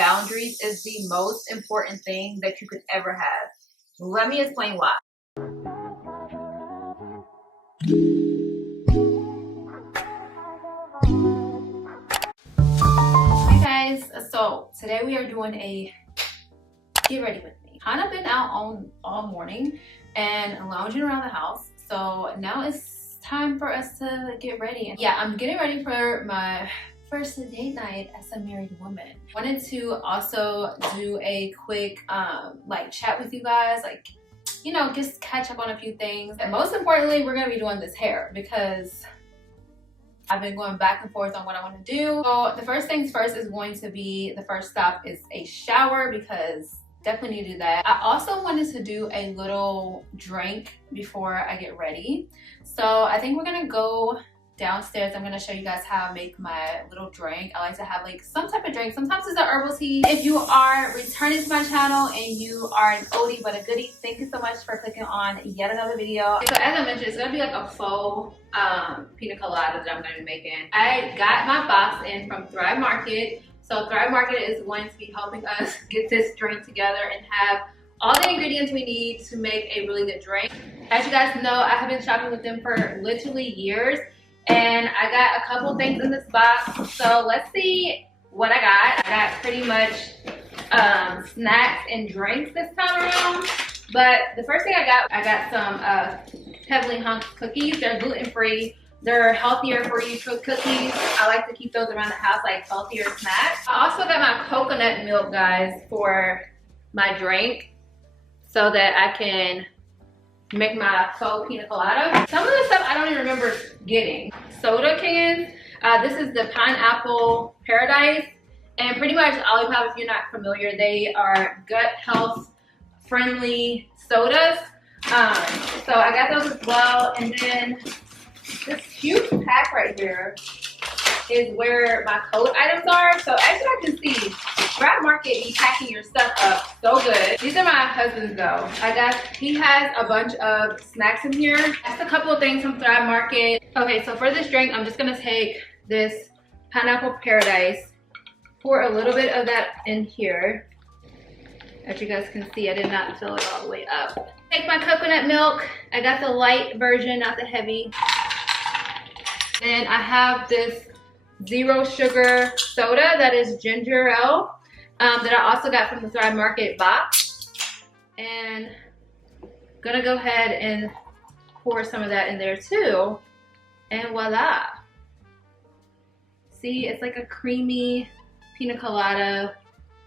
boundaries is the most important thing that you could ever have. Let me explain why. Hey guys, so today we are doing a get ready with me. Kind of been out all morning and lounging around the house, so now it's time for us to get ready. And yeah, I'm getting ready for my first date night as a married woman. Wanted to also do a quick like chat with you guys, like, you know, just catch up on a few things. And most importantly, we're gonna be doing this hair because I've been going back and forth on what I want to do. So the first things first is going to be, the first stop is a shower, because definitely need to do that. I also wanted to do a little drink before I get ready. So I think we're gonna go downstairs. I'm gonna show you guys how I make my little drink. I like to have like some type of drink. Sometimes it's a herbal tea. If you are returning to my channel and you are an oldie but a goodie, thank you so much for clicking on yet another video. So as I mentioned, it's gonna be like a faux pina colada that I'm gonna be making. I got my box in from Thrive Market. So Thrive Market is going to be helping us get this drink together and have all the ingredients we need to make a really good drink. As you guys know, I have been shopping with them for literally years, and I got a couple things in this box. So let's see what I got. I got pretty much snacks and drinks this time around. But the first thing I got some Heavily Hunked cookies. They're gluten-free. They're healthier for you cookies. I like to keep those around the house, like healthier snacks. I also got my coconut milk, guys, for my drink so that I can make my faux pina colada. Some of the stuff I don't even remember getting. Soda cans. This is the Pineapple Paradise. And pretty much Aloe Vera, if you're not familiar, they are gut health friendly sodas. So I got those as well. And then this huge pack right here is where my code items are. So as you guys can see, Thrive Market be packing your stuff up so good. These are my husband's though. He has a bunch of snacks in here. Just a couple of things from Thrive Market. Okay, so for this drink, I'm just gonna take this Pineapple Paradise, pour a little bit of that in here. As you guys can see, I did not fill it all the way up. Take my coconut milk. I got the light version, not the heavy. And I have this zero sugar soda that is ginger ale that I also got from the Thrive Market box. And gonna go ahead and pour some of that in there too. And voila. See, it's like a creamy pina colada,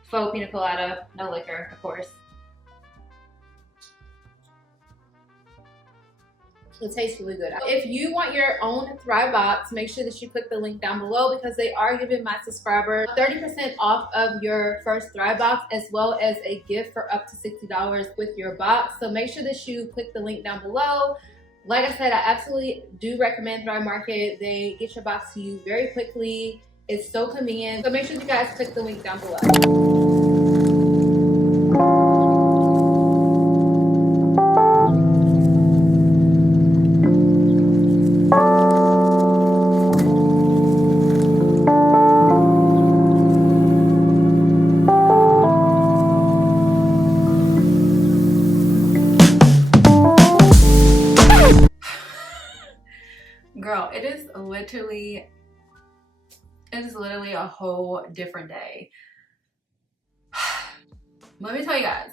faux pina colada, no liquor, of course. It tastes really good. If you want your own Thrive box, make sure that you click the link down below, because they are giving my subscribers 30% off of your first Thrive box, as well as a gift for up to $60 with your box. So make sure that you click the link down below. Like I said, I absolutely do recommend Thrive Market. They get your box to you very quickly. It's so convenient. So make sure you guys click the link down below. Girl, it is literally a whole different day. Let me tell you guys,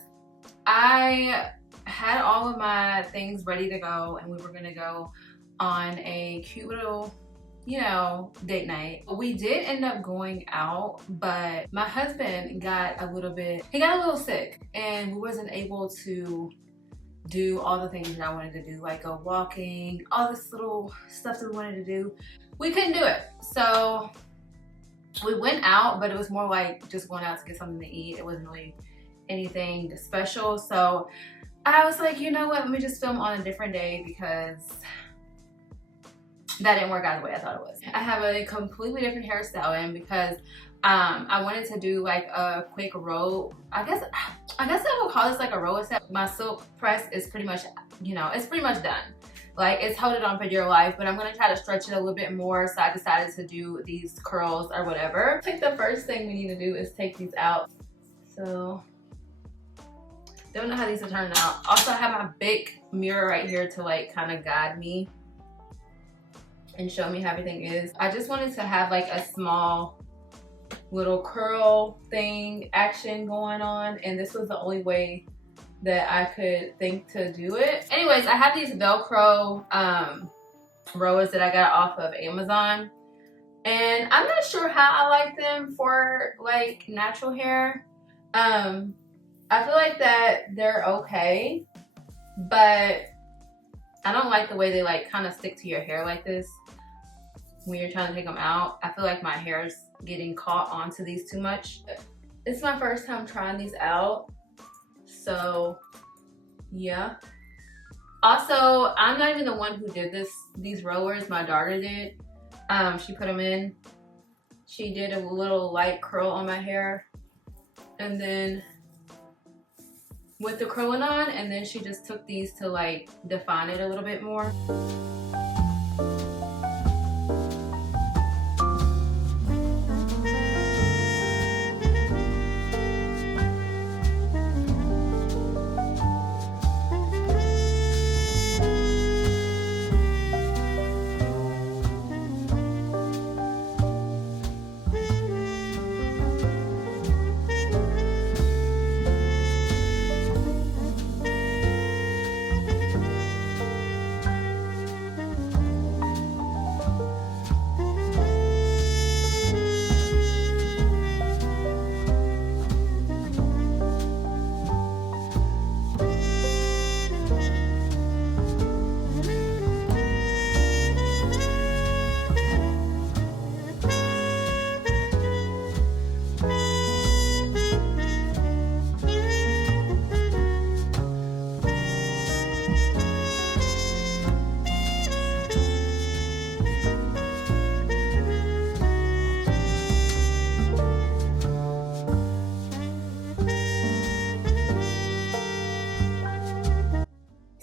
I had all of my things ready to go, and we were gonna go on a cute little, you know, date night. We did end up going out, but my husband got a little sick, and we wasn't able to do all the things that I wanted to do, like go walking, all this little stuff that we wanted to do. We couldn't do it. So we went out, but it was more like just going out to get something to eat. It wasn't really anything special. So I was like, you know what, let me just film on a different day, because that didn't work out the way I thought it was. I have a completely different hairstyle in, because I wanted to do like a quick roll. I guess I would call this like a roll set. My silk press is pretty much, you know, it's pretty much done. Like, it's hold it on for dear life, but I'm gonna try to stretch it a little bit more, so I decided to do these curls or whatever. I think the first thing we need to do is take these out. So, don't know how these are turning out. Also, I have my big mirror right here to like kind of guide me and show me how everything is. I just wanted to have like a small little curl thing action going on, and this was the only way that I could think to do it. Anyways, I have these Velcro rollers that I got off of Amazon, and I'm not sure how I like them for like natural hair. I feel like that they're okay, but I don't like the way they like kind of stick to your hair like this when you're trying to take them out. I feel like my hair is getting caught onto these too much. It's my first time trying these out, so yeah. Also, I'm not even the one who did these rollers. My daughter did. She put them in. She did a little light curl on my hair, and then with the curling on, and then she just took these to like define it a little bit more.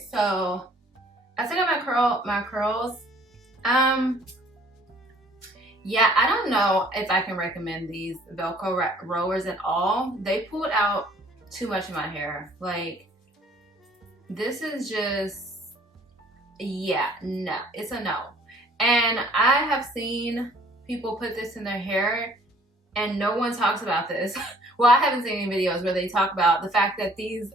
So I took out my curls. Yeah, I don't know if I can recommend these Velcro rollers at all. They pulled out too much of my hair. Like, this is just, yeah, no, it's a no. And I have seen people put this in their hair and no one talks about this. Well, I haven't seen any videos where they talk about the fact that these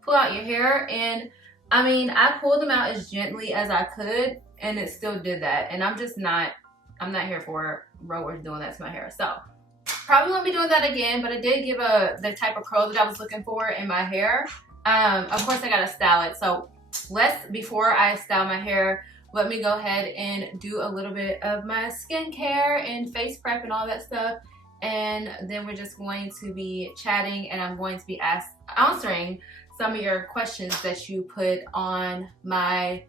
pull out your hair, and I mean, I pulled them out as gently as I could and it still did that. And I'm not here for rollers doing that to my hair. So probably won't be doing that again, but it did give the type of curl that I was looking for in my hair. Of course I gotta style it. So before I style my hair, let me go ahead and do a little bit of my skincare and face prep and all that stuff. And then we're just going to be chatting, and I'm going to be answering some of your questions that you put on my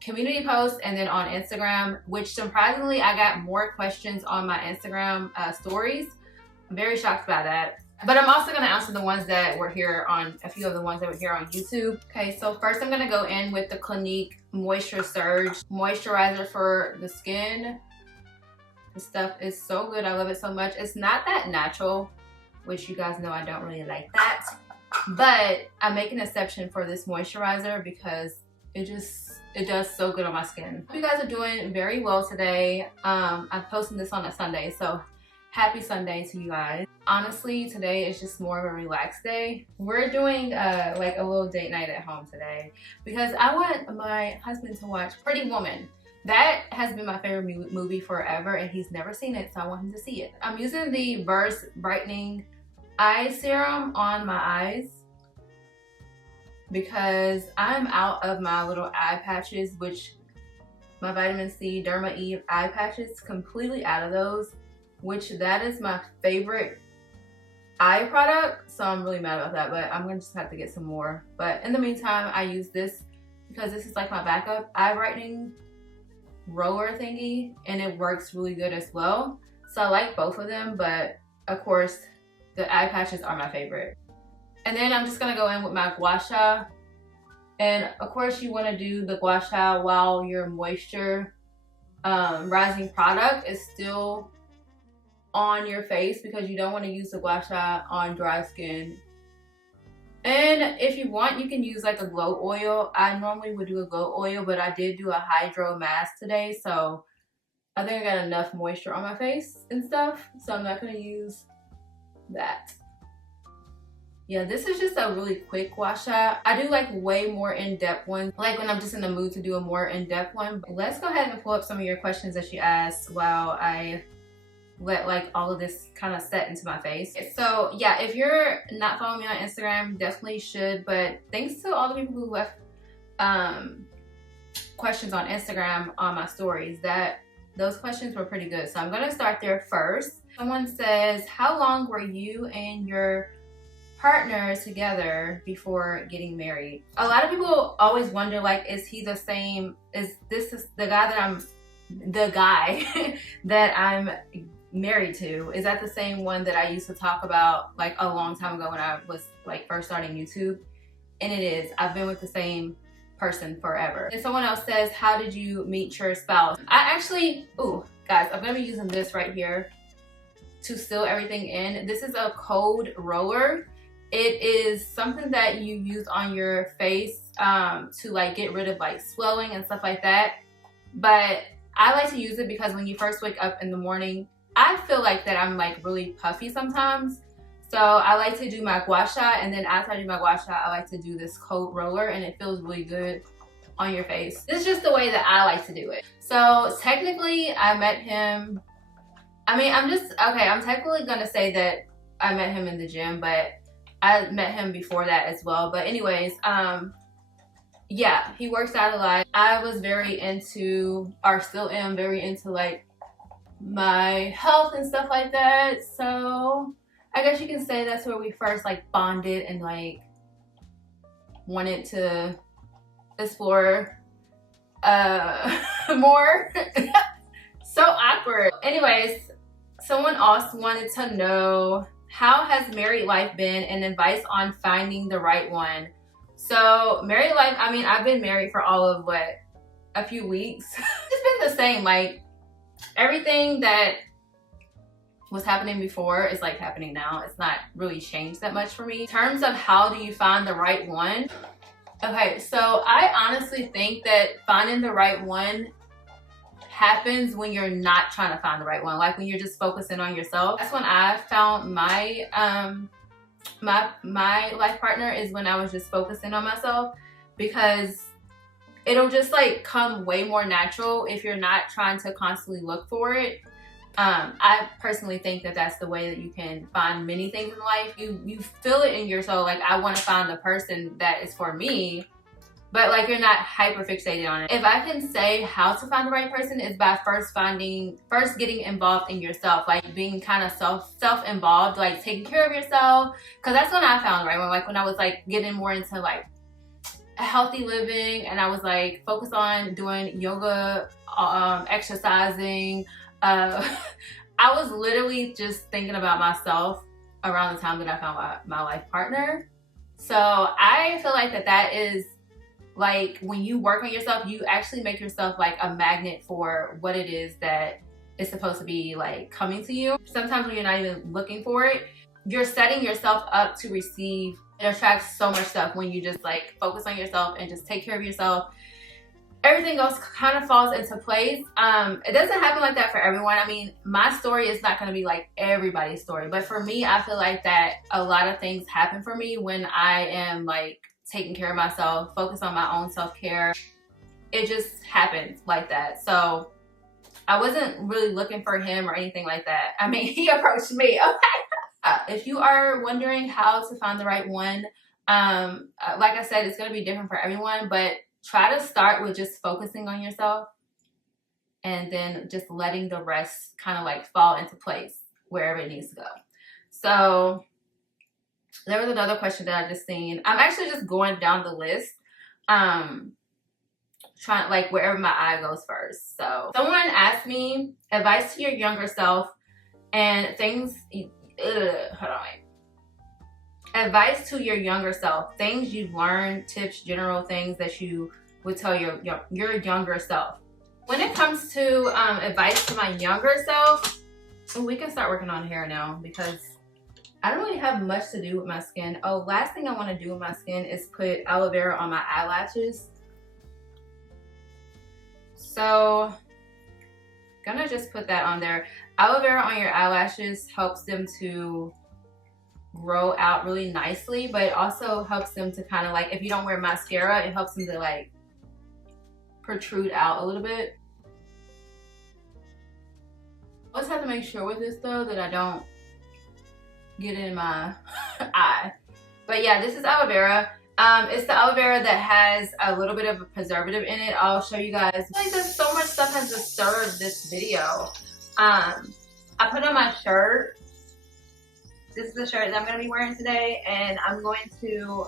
community post and then on Instagram, which surprisingly I got more questions on my Instagram stories. I'm very shocked by that. But I'm also gonna answer the ones that were here on, a few of the ones that were here on YouTube. Okay, so first I'm gonna go in with the Clinique Moisture Surge Moisturizer for the skin. This stuff is so good, I love it so much. It's not that natural, which you guys know I don't really like that. But I make an exception for this moisturizer because it does so good on my skin. Hope you guys are doing very well today. I'm posting this on a Sunday, so happy Sunday to you guys. Honestly, today is just more of a relaxed day. We're doing like a little date night at home today because I want my husband to watch Pretty Woman. That has been my favorite movie forever, and he's never seen it, so I want him to see it. I'm using the Burst Brightening Eye Serum on my eyes because I'm out of my little eye patches, which my vitamin C Derma E eye patches, completely out of those, which that is my favorite eye product, so I'm really mad about that, but I'm gonna just have to get some more. But in the meantime, I use this because this is like my backup eye brightening roller thingy, and it works really good as well. So I like both of them, but of course the eye patches are my favorite. And then I'm just gonna go in with my gua sha And of course you want to do the gua sha while your moisture rising product is still on your face, because you don't want to use the gua sha on dry skin. And if you want, you can use like a glow oil. I normally would do a glow oil, but I did do a hydro mask today, so I think I got enough moisture on my face and stuff, so I'm not going to use that. Yeah, this is just a really quick gua sha. I do like way more in-depth ones, like when I'm just in the mood to do a more in-depth one. But let's go ahead and pull up some of your questions that you asked while I let like all of this kind of set into my face. So yeah, if you're not following me on Instagram, definitely should. But thanks to all the people who left questions on Instagram on my stories, those questions were pretty good. So I'm gonna start there first. Someone says, how long were you and your partner together before getting married? A lot of people always wonder, like, is he the same, is the guy that I'm married to, is that the same one that I used to talk about like a long time ago when I was like first starting YouTube? And it is. I've been with the same person forever. And someone else says, how did you meet your spouse? I actually, ooh, guys, I'm gonna be using this right here to seal everything in. This is a cold roller. It is something that you use on your face to like get rid of like swelling and stuff like that. But I like to use it because when you first wake up in the morning, I feel like that I'm like really puffy sometimes. So I like to do my gua sha, and then after I do my gua sha, I like to do this cold roller, and it feels really good on your face. This is just the way that I like to do it. So technically I met him, I mean, I'm technically gonna say that I met him in the gym, but I met him before that as well. But anyways, yeah, he works out a lot. I was very into, or still am very into like my health and stuff like that. So I guess you can say that's where we first like bonded and like wanted to explore more. So awkward. Anyways, someone else wanted to know, how has married life been and advice on finding the right one? So married life, I mean, I've been married for all of what, a few weeks. It's been the same. Like everything that was happening before is like happening now. It's not really changed that much for me. In terms of how do you find the right one? Okay, so I honestly think that finding the right one happens when you're not trying to find the right one, like when you're just focusing on yourself. That's when I found my my life partner, is when I was just focusing on myself, because it'll just like come way more natural if you're not trying to constantly look for it. I personally think that that's the way that you can find many things in life. You feel it in your soul, like I want to find the person that is for me, but like you're not hyper fixated on it. If I can say how to find the right person, is by first getting involved in yourself, like being kind of self-involved, like taking care of yourself. Because that's when I found the right one, like when I was like getting more into like healthy living, and I was like focused on doing yoga, exercising. I was literally just thinking about myself around the time that I found my life partner. So I feel like that is like when you work on yourself, you actually make yourself like a magnet for what it is that is supposed to be like coming to you. Sometimes when you're not even looking for it, you're setting yourself up to receive. It attracts so much stuff when you just like focus on yourself and just take care of yourself. Everything else kind of falls into place. It doesn't happen like that for everyone. I mean, my story is not going to be like everybody's story, but for me, I feel like that a lot of things happen for me when I am like taking care of myself, focus on my own self-care. It just happens like that. So I wasn't really looking for him or anything like that. I mean, he approached me. Okay. If you are wondering how to find the right one, like I said, it's going to be different for everyone, but try to start with just focusing on yourself and then just letting the rest kind of like fall into place wherever it needs to go. So there was another question that I just seen. I'm actually just going down the list, trying like wherever my eye goes first. So someone asked me advice to your younger self and things. Hold on, wait. advice to your younger self, things you've learned, tips, general things that you would tell your younger self. When it comes to advice to my younger self, we can start working on hair now because I don't really have much to do with my skin. Oh, last thing I want to do with my skin is put aloe vera on my eyelashes. So, gonna just put that on there. Aloe vera on your eyelashes helps them to grow out really nicely, but it also helps them to kind of like, if you don't wear mascara, it helps them to like protrude out a little bit. I always have to make sure with this though that I don't get it in my eye. But yeah, this is aloe vera. It's the aloe vera that has a little bit of a preservative in it. I'll show you guys. I feel like there's so much stuff has disturbed this video. I put on my shirt. This is the shirt that I'm going to be wearing today, and I'm going to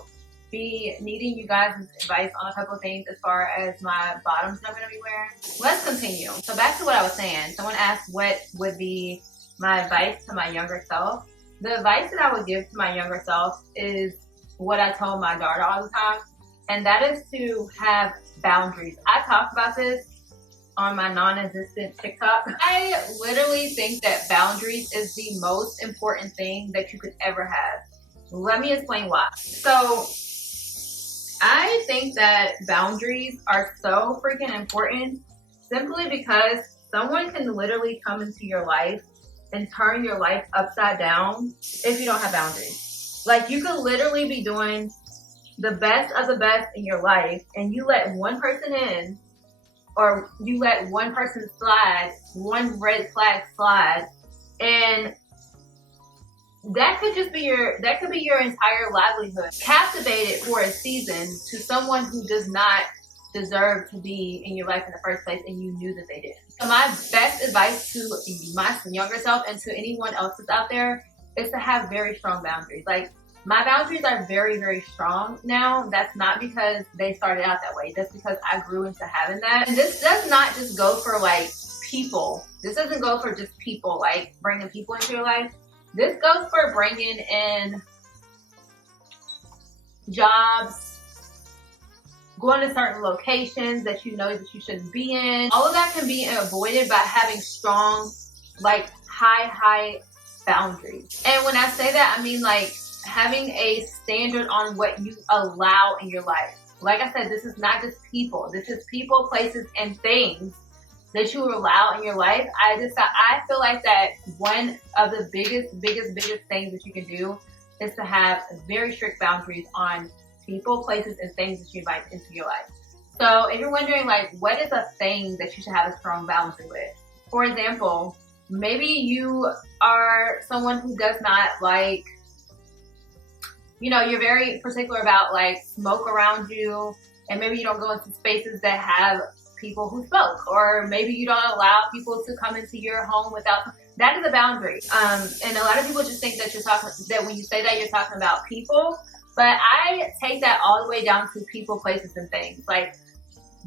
be needing you guys' advice on a couple things as far as my bottoms that I'm going to be wearing. Let's continue. So back to what I was saying. Someone asked what would be my advice to my younger self. The advice that I would give to my younger self is what I told my daughter all the time, and that is to have boundaries. I talked about this on my non-existent TikTok. I literally think that boundaries is the most important thing that you could ever have. Let me explain why. So I think that boundaries are so freaking important simply because someone can literally come into your life and turn your life upside down if you don't have boundaries. Like, you could literally be doing the best of the best in your life, and you let one person in, or you let one person slide, one red flag slide, and that could just be your entire livelihood captivated for a season to someone who does not deserve to be in your life in the first place, and you knew that they did. So my best advice to my younger self and to anyone else that's out there is to have very strong boundaries. Like, my boundaries are very, very strong now. That's not because they started out that way. That's because I grew into having that. And this does not just go for like people. This doesn't go for just people, like bringing people into your life. This goes for bringing in jobs, going to certain locations that you know that you shouldn't be in. All of that can be avoided by having strong, like high boundaries. And when I say that, I mean like having a standard on what you allow in your life. Like I said, this is not just people. This is people, places, and things that you allow in your life. I feel like that one of the biggest things that you can do is to have very strict boundaries on people, places, and things that you invite into your life. So if you're wondering, like, what is a thing that you should have a strong boundary with? For example, maybe you are someone who does not like, you know, you're very particular about like smoke around you, and maybe you don't go into spaces that have people who smoke, or maybe you don't allow people to come into your home without. That is a boundary. And a lot of people just think that that when you say that, you're talking about people, but I take that all the way down to people, places, and things. Like,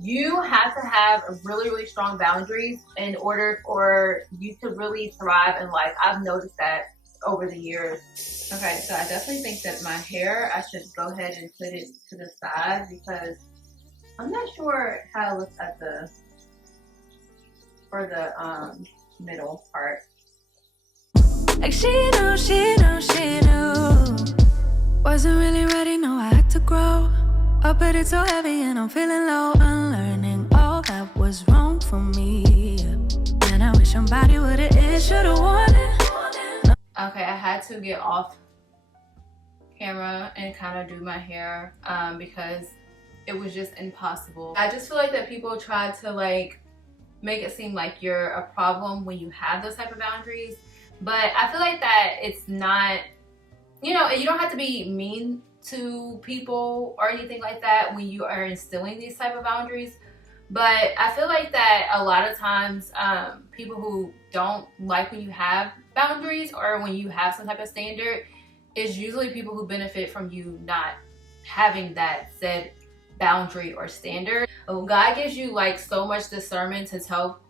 you have to have really strong boundaries in order for you to really thrive in life. I've noticed that over the years. Okay, so I definitely think that my hair, I should go ahead and put it to the side because I'm not sure how it looks at for the middle part. Like she knew. Wasn't really ready, no, I had to grow up, but it's so heavy and I'm feeling low. Unlearning all that was wrong for me. And I wish somebody would've should've warned it. Okay, I had to get off camera and kind of do my hair because it was just impossible. I just feel like that people try to like make it seem like you're a problem when you have those type of boundaries, but I feel like that it's not, you know, you don't have to be mean to people or anything like that when you are instilling these type of boundaries. But I feel like that a lot of times people who don't like when you have boundaries or when you have some type of standard is usually people who benefit from you not having that said boundary or standard. God gives you like so much discernment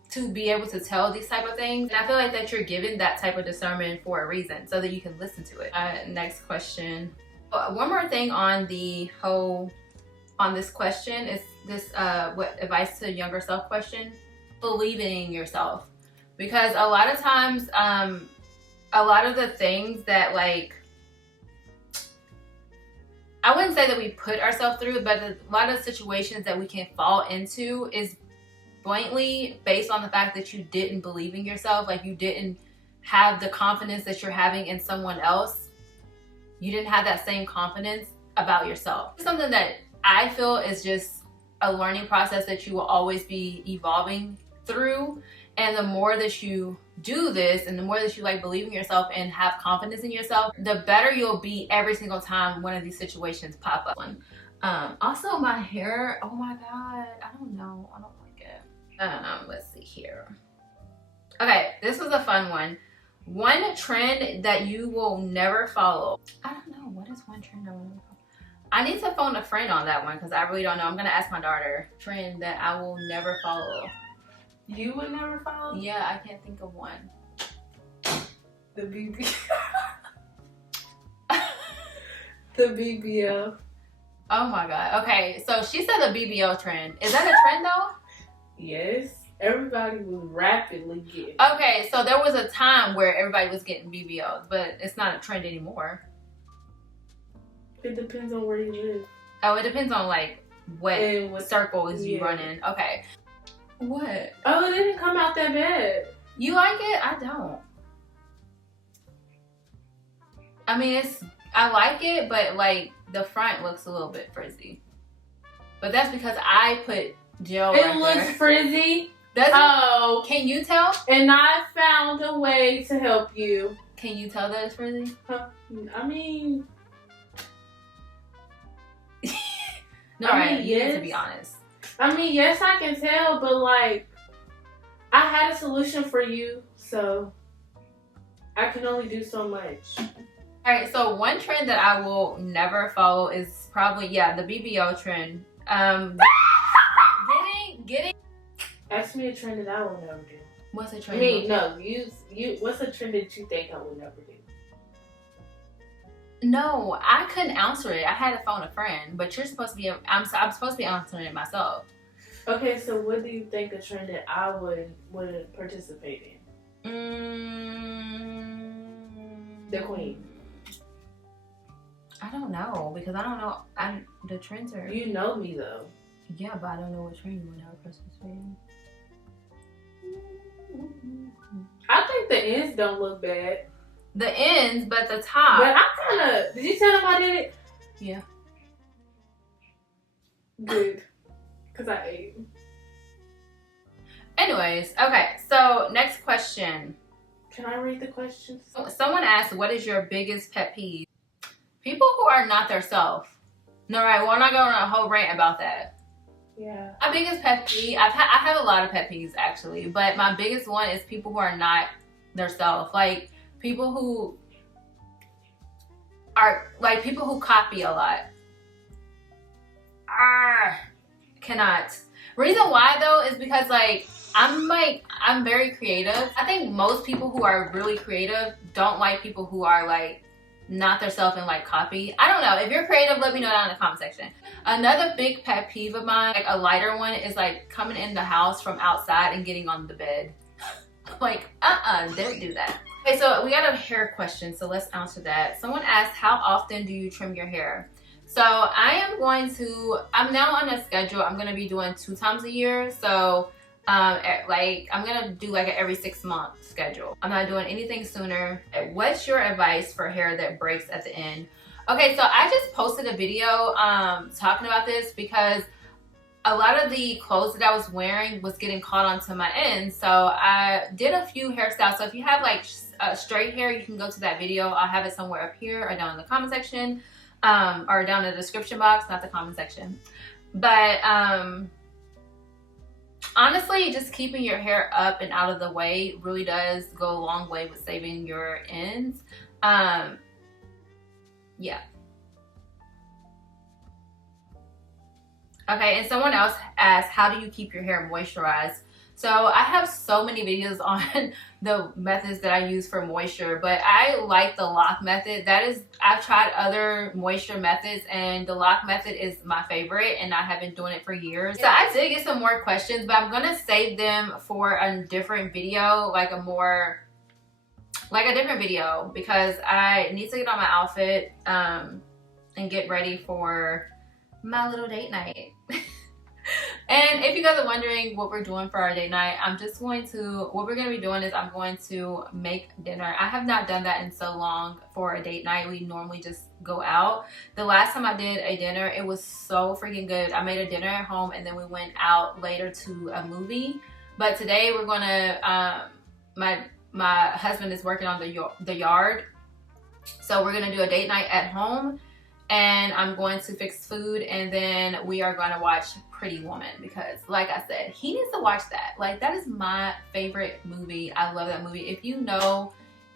to be able to tell these type of things, and I feel like that you're given that type of discernment for a reason so that you can listen to it. Next question. One more thing on the whole, on this question is this, what advice to younger self question, believing in yourself. Because a lot of times, a lot of the things that like, I wouldn't say that we put ourselves through, but a lot of situations that we can fall into is blatantly based on the fact that you didn't believe in yourself. Like you didn't have the confidence that you're having in someone else. You didn't have that same confidence about yourself. It's something that I feel is just a learning process that you will always be evolving through. And the more that you do this and the more that you like believe in yourself and have confidence in yourself, the better you'll be every single time one of these situations pop up. Also my hair, oh my God, I don't know, I don't like it. Let's see here. Okay, this was a fun one. One trend that you will never follow. I don't know, what is one trend I will never follow? I need to phone a friend on that one because I really don't know. I'm gonna ask my daughter. Trend that I will never follow. You would never follow? Yeah, I can't think of one. The BBL. The BBL. Oh my God. Okay, so she said the BBL trend. Is that a trend though? Yes. Everybody was rapidly getting. Okay, so there was a time where everybody was getting BBLs, but it's not a trend anymore. It depends on where you live. Oh, it depends on like what circles you yeah. run in. Okay. What? Oh, it didn't come out that bad. You like it? I don't. I mean, I like it, but like the front looks a little bit frizzy. But that's because I put gel right there. It looks frizzy. Does it? Oh. Can you tell? And I found a way to help you. Can you tell that it's frizzy? I mean... No, right. You need to be honest. I mean, yes, I can tell, but like, I had a solution for you, so I can only do so much. All right, so one trend that I will never follow is probably, yeah, the BBL trend. Getting. Ask me a trend that I will never do. What's a trend? I mean, no, you. What's a trend that you think I would never do? No, I couldn't answer it. I had to phone a friend, but you're supposed to be. I'm supposed to be answering it myself. Okay, so what do you think a trend that I wouldn't participate in? The queen. I don't know because I don't know. The trends are. You know me though. Yeah, but I don't know what trend you would never participate in. I think the ends don't look bad. The ends, but the top. But I kind of. Did you tell them I did it? Yeah. Good. Because I ate. Anyways, okay. So next question. Can I read the questions? Someone asked, "What is your biggest pet peeve?" People who are not their self. No, right. Well, I'm not going on a whole rant about that. Yeah. My biggest pet peeve. I have a lot of pet peeves actually, but my biggest one is people who are not their self. Like. People who are like people who copy a lot. Cannot. Reason why though is because like I'm very creative. I think most people who are really creative don't like people who are like not their self and like copy. I don't know. If you're creative, let me know down in the comment section. Another big pet peeve of mine, like a lighter one, is like coming in the house from outside and getting on the bed. Like, don't do that. Okay, so we got a hair question, so let's answer that. Someone asked, how often do you trim your hair? So I'm now on a schedule. I'm going to be doing 2 times a year. So I'm going to do like an every 6 month schedule. I'm not doing anything sooner. What's your advice for hair that breaks at the end? Okay, so I just posted a video talking about this because a lot of the clothes that I was wearing was getting caught onto my ends. So I did a few hairstyles. So if you have like straight hair, you can go to that video. I'll have it somewhere up here or down in the comment section, or down in the description box, not the comment section. But honestly, just keeping your hair up and out of the way really does go a long way with saving your ends. Yeah. Okay, and someone else asked, how do you keep your hair moisturized? So I have so many videos on the methods that I use for moisture, but I like the lock method. I've tried other moisture methods, and the lock method is my favorite, and I have been doing it for years. So I did get some more questions, but I'm gonna save them for a different video, like a different video, because I need to get on my outfit and get ready for my little date night. And if you guys are wondering what we're doing for our date night, what we're going to be doing is I'm going to make dinner. I have not done that in so long for a date night. We normally just go out. The last time I did a dinner, it was so freaking good. I made a dinner at home and then we went out later to a movie. But today we're going to, my husband is working on the yard. So we're going to do a date night at home. And I'm going to fix food, and then we are going to watch Pretty Woman, because like I said, he needs to watch that. Like, that is my favorite movie. I love that movie. If you know,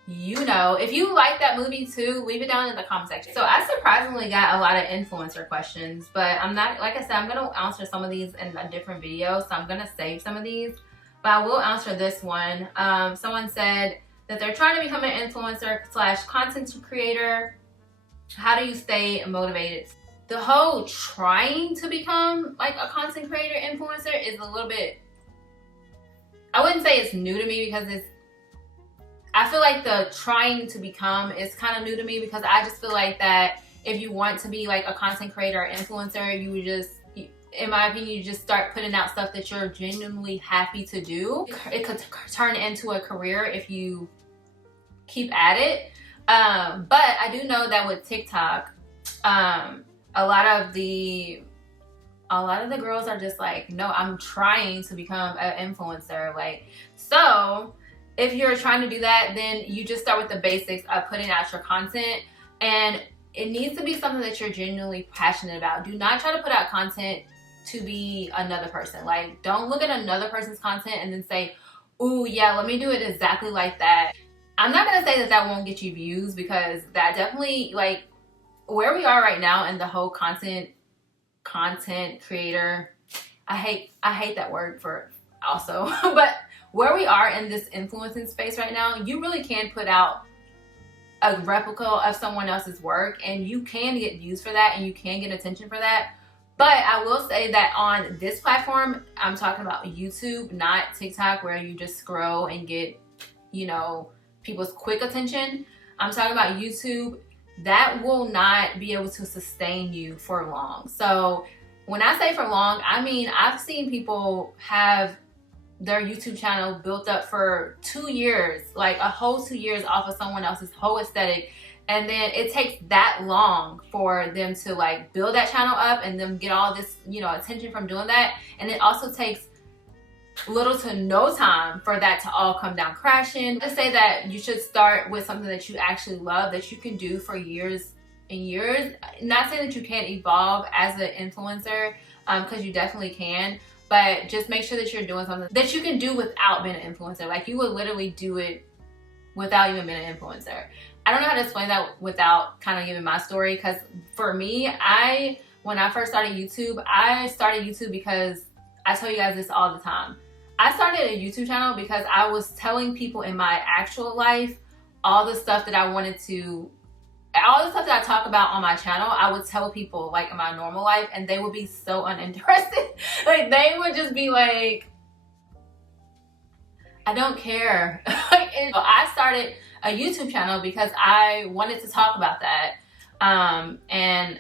you know. If you like that movie too, leave it down in the comment section. So I surprisingly got a lot of influencer questions, but I'm not, like I said, I'm going to answer some of these in a different video, so I'm going to save some of these, but I will answer this one. Someone said that they're trying to become an influencer / content creator. How do you stay motivated? The whole trying to become like a content creator influencer is a little bit, I wouldn't say it's new to me, because I feel like the trying to become is kind of new to me, because I just feel like that if you want to be like a content creator or influencer, you would just, in my opinion, you just start putting out stuff that you're genuinely happy to do. It could turn into a career if you keep at it. But I do know that with TikTok, a lot of the girls are just like, no, I'm trying to become an influencer. Like, so if you're trying to do that, then you just start with the basics of putting out your content, and it needs to be something that you're genuinely passionate about. Do not try to put out content to be another person. Like, don't look at another person's content and then say, ooh, yeah, let me do it exactly like that. I'm not gonna say that won't get you views, because that definitely, like, where we are right now in the whole content creator, I hate that word for also, but where we are in this influencing space right now, you really can put out a replica of someone else's work, and you can get views for that, and you can get attention for that. But I will say that on this platform, I'm talking about YouTube, not TikTok, where you just scroll and get, you know, people's quick attention. I'm talking about YouTube. That will not be able to sustain you for long. So when I say for long, I mean, I've seen people have their YouTube channel built up for 2 years, like a whole 2 years off of someone else's whole aesthetic. And then it takes that long for them to like build that channel up and then get all this, you know, attention from doing that. And it also takes little to no time for that to all come down crashing. I say that you should start with something that you actually love, that you can do for years and years. Not saying that you can't evolve as an influencer, because you definitely can, but just make sure that you're doing something that you can do without being an influencer. Like, you would literally do it without even being an influencer. I don't know how to explain that without kind of giving my story, because for me, when I first started YouTube, I started YouTube because I tell you guys this all the time. I started a YouTube channel because I was telling people in my actual life all the stuff that I wanted to, all the stuff that I talk about on my channel, I would tell people like in my normal life, and they would be so uninterested. Like, they would just be like, I don't care. I started a YouTube channel because I wanted to talk about that. And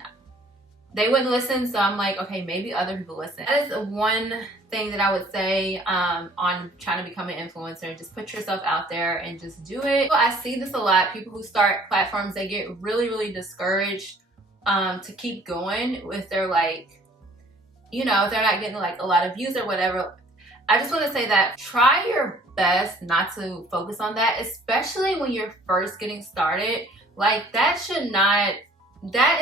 they wouldn't listen, so I'm like, okay, maybe other people listen. That is one thing that I would say on trying to become an influencer. Just put yourself out there and just do it. I see this a lot. People who start platforms, they get really, really discouraged to keep going with their, like, you know, if they're not getting like a lot of views or whatever. I just want to say that try your best not to focus on that, especially when you're first getting started. Like, that should not, that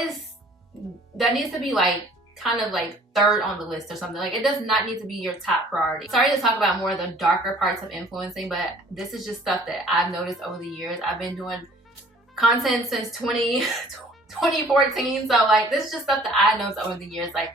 needs to be like kind of like third on the list or something. Like, it does not need to be your top priority. Sorry to talk about more of the darker parts of influencing, but this is just stuff that I've noticed over the years. I've been doing content since 2014, so like, this is just stuff that I noticed over the years. Like,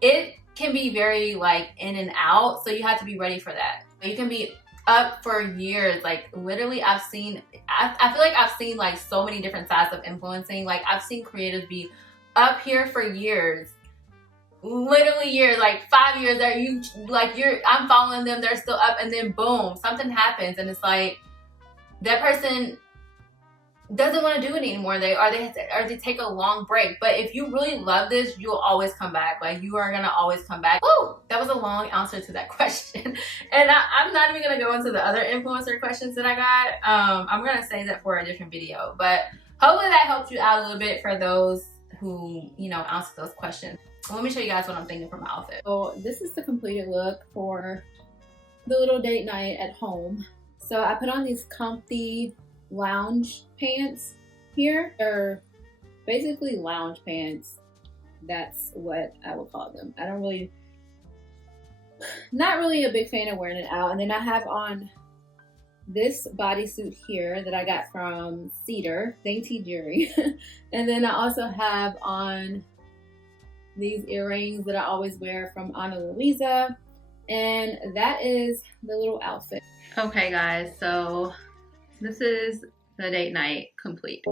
it can be very like in and out, so you have to be ready for that. You can be up for years. Like literally I feel like I've seen like so many different sides of influencing. Like I've seen creators be up here for years, literally years, like 5 years that I'm following them, they're still up, and then boom, something happens and it's like that person doesn't want to do it anymore. They take a long break. But if you really love this, you'll always come back. Like you are gonna always come back. Woo! That was a long answer to that question. And I'm not even gonna go into the other influencer questions that I got. I'm gonna save that for a different video. But hopefully that helped you out a little bit for those who, you know, answer those questions. Let me show you guys what I'm thinking for my outfit. So this is the completed look for the little date night at home. So I put on these comfy lounge pants here. They're basically lounge pants. That's what I would call them. Not really a big fan of wearing it out. And then I have on this bodysuit here that I got from Cedar, Dainty Jewelry. And then I also have on these earrings that I always wear from Ana Luisa. And that is the little outfit. Okay guys, so this is the date night complete.